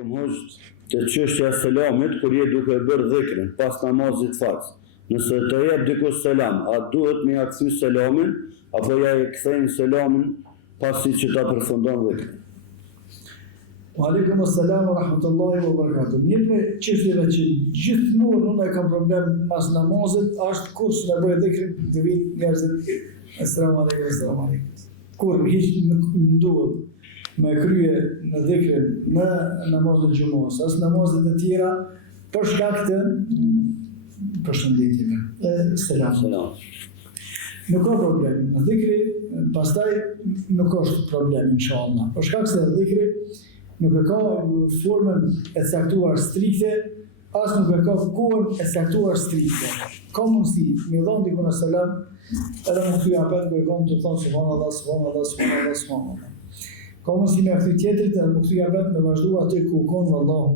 Kam hoxh të çështja e selamit kur je duke bërë dhikrin pas namazit fars. Nëse të jep dikush selam, a duhet me ja kthy selamin apo ja i kthejnë selamin pasi që ta përfundon dhikrin? Wa alaikum assalam wa rahmatullahi wa barakatuh. Një prej çështjeve që gjithmonë unë kam problem pas namazit është kur të bëj dhikrin të vit njerëzit. Assalamu alaikum. Kur hiç nuk duhet me krye në dhikrin në namazin e xumos, as namazet e tjera për shkak të përshëndetjeve. Selam. Nuk ka problem. Në dhikri, pastaj nuk është problem, inshallah. Për shkak se dhikri nuk e ka formën e caktuar strikte, as nuk e ka kohën e caktuar strikte. Ka mundësi, me dhënë dikun e selam, edhe më thuj apet ku e kam të thonë subhanallah, subhanallah, subhanallah, subhanallah. Ka mundësi me këtij tjetrit edhe më thuj apet me vazhdu aty ku konë Allahu